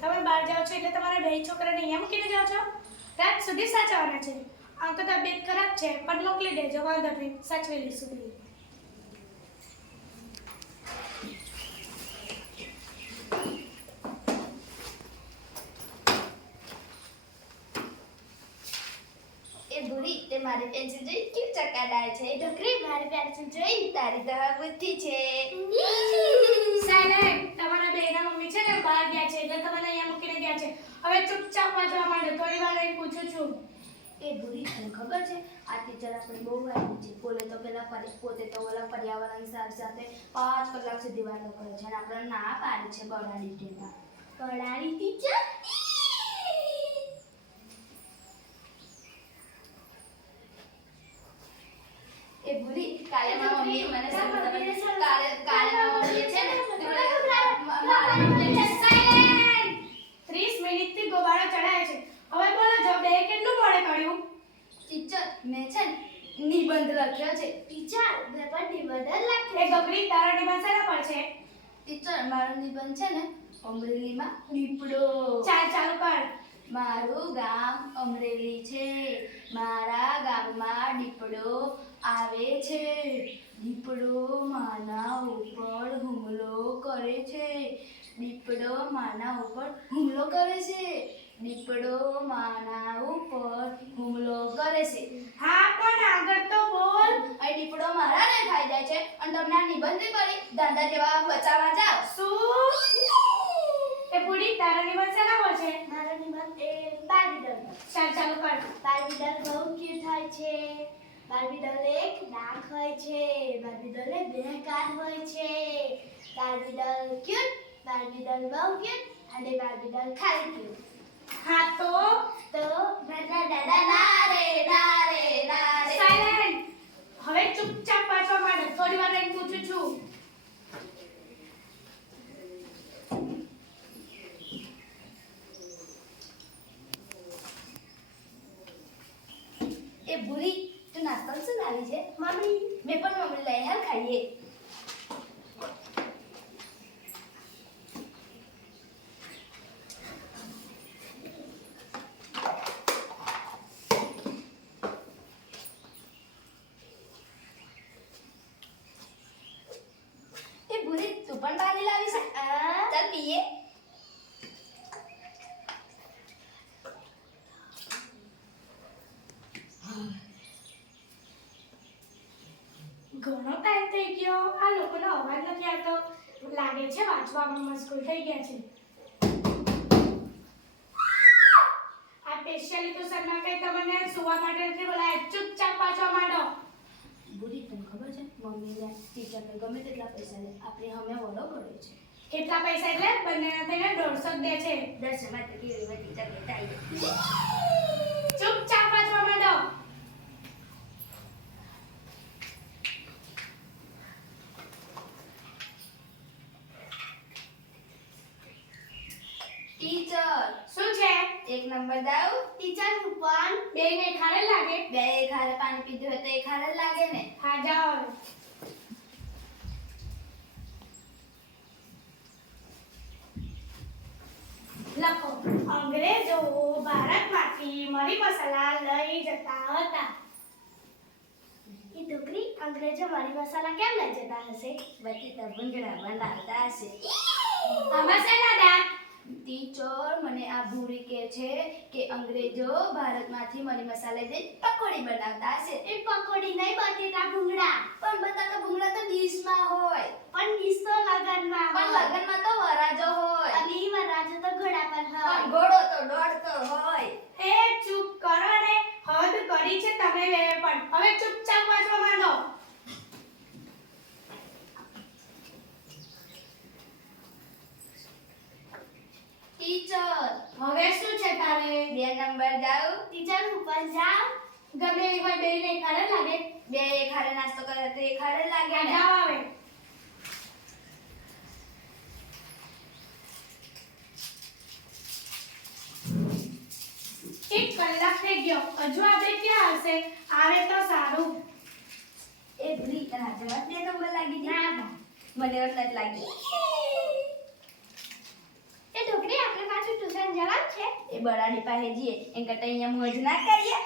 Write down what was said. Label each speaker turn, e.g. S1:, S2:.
S1: તમે બહાર જાઓ છો એટલે તમારા બે છોકરાને અહીંયા મૂકીને જાઓ છો? રાત સુધી સાચવવાના છે. આમ તો તબિયત ખરાબ છે પણ મોકલી દેજો વાંધો નહીં સાચવી લઈશું
S2: એ ભૂરી તે મારી પેન્સિલ જોઈ કેવું ચકાડાય છે? ઢોકરી મારી પેન્સિલ જોઈ તારી તો બુદ્ધિ છે.
S1: સાયલેન્ટ તમારા બેના મમ્મી છે ને બહાર ગયા છે એટલે તમને અહીંયા મૂકીને ગયા છે હવે ચૂપચાપ વાંચવા માટે થોડી વાર અહીં પૂછું છું.
S2: એ ભૂરી તને ખબર છે? આ ટીચર આપણે બહુ વાયરી છે. બોલે તો પેલા પરી પોતે તો ઓલા પર્યાવરણ સાથે સાથે પાંચ કલાક સુધી વાતો કરે છે અને આપણે ના પાડે છે બળાડી ટીચર બળાડી ટીચર એ ભૂરી કાલે મારા મમ્મી મને સમજાવ્યું. કાલે કાલે મારા મમ્મીએ છે ને મારા
S1: સાયલેન્ટ 30 મિનિટથી ગોબાળો ચડાય છે હવે બોલો જો બે કેટલું મોડે કર્યું
S2: ટીચર મેં છે ને નિબંધ લખ્યો છે ટીચર મેં લાગે
S1: એ ગબરી તારા નિબંધ શેના પર છે?
S2: ટીચર મારો નિબંધ છે ને અમરેલીમાં. દીપડો.
S1: ચાલ ચાલ પાડ.
S2: મારું ગામ અમરેલી છે. મારા ગામમાં દીપડો આવે છે. દીપડો માના ઉપર હુમલો કરે છે. દીપડો માના ઉપર હુમલો કરે છે. દીપડો માના ઉપર હુમલો કરે છે.
S1: હા પણ આગળ તો બોલ.
S2: અહીં દીપડો મારા ને છે અને તમને આ નિબંધ પડી ધંધા જેવા બચાવવા જાઓ.
S1: શું? એ પૂરી તારો નિબંધ શેના પર છે?
S2: મારો નિબંધ એ બારબીડલ.
S1: ચાલ ચાલુ કર
S2: બારબીડલ બહુ ક્યુટ હોય છે. બારબીડલ એક નાક હોય છે. બારબીડલે બે કાન હોય છે. બારબીડલ ક્યુટ બારબીડલ બહુ ક્યુટ અને બારબીડલ ખાલી ક્યુટ
S1: હા તો?
S2: તો મારા દાદા ના રે ના રે ના રે
S1: સાયલેન્ટ હવે ચૂપચાપ વાંચવા માંડો થોડી વાર અહીં પૂછું છું
S2: એ ભૂરી તું નાસ્તો શું લાવી છે? મમ્મી મેં પણ મામડી લઈ હાલ ખાઈએ એ ભૂરી તું પણ પાણી લાવી છે ચાલ પીએ
S1: ઘણો ટાઈમ થઈ ગયો. આ લોકોનો અવાજ નથી આવતો. લાગે છે વાંચવામાં મશગુલ થઈ ગયા છે. આ સ્પેશિયલી તો સરના કઈ તમને સુવા માટે નથી બોલાયા? ચૂપચાપ વાંચવા માંડો.
S2: બુરી તને ખબર છે? મમ્મીને ટીચરને ગમે તેટલા પૈસા લે. આપણે અમે વડો કર્યો છે.
S1: કેટલા પૈસા એટલે? બંનેના થઈને દોઢસો દે છે.
S2: દસમાં તો કેવી ટીચર લેતા આવીએ
S1: ચૂપચાપ વાંચવા માંડો
S2: ટીચર
S1: શું છે?
S2: એક નંબર દાવ ટીચર હું
S1: બે ને ખારે લાગે.
S2: બે હારે પાણી પીધું હોય તો એ ખારે લાગે ને.
S1: હા જાઓ લખો. અંગ્રેજો ભારતમાંથી મરી મસાલા લઈ જતા હતા.
S2: એ ડુગરી અંગ્રેજો મરી મસાલા કેમ લઈ જતા હશે? બધી તો ભૂંગળા બનાવતા હશે.
S1: શેના દાંત
S2: ટીચર મને આ ભૂરી કહે છે કે અંગ્રેજો ભારતમાંથી મરી મસાલે લઈ પકોડી બનાવતા હશે.
S3: એ પકોડી નહીં બટેટા ભૂંગળા.
S2: પણ બટાકા ભૂંગળા તો ડીશમાં હોય.
S3: પણ ડીશ તો લગનમાં
S2: પણ. લગનમાં તો વરાજો હોય.
S3: અને ઈ વરાજો તો ઘોડા પર હોય.
S2: ઘોડો તો દોડતો હોય
S1: એ ચૂપ કરો ને હદ કરી છે તમે બે પણ હવે ચૂપચાપ વાંચવા માંડો
S2: ટીચર
S1: હવે શું છે તારે
S2: બે નંબર જાવ
S3: ટીચર ઉપર જાઓ
S1: ગમે એક હોય બે ને ખારે લાગે.
S2: બે એક હારે નાસ્તો કરે તો એક હારે લાગે
S1: જાવ આવે એક કલાક થઈ ગયો. હજુ આપણે ક્યાં હશે? આવે તો સારું.
S2: એ તને આજે બે નંબર લાગી
S3: ના.
S2: મને એટલા જ લાગી
S3: એ ઢોકળી આપણે પાછું
S2: એ બરાડી પાસે જઈએ. એમ કરતા અહીંયા મોજ ના કરીએ.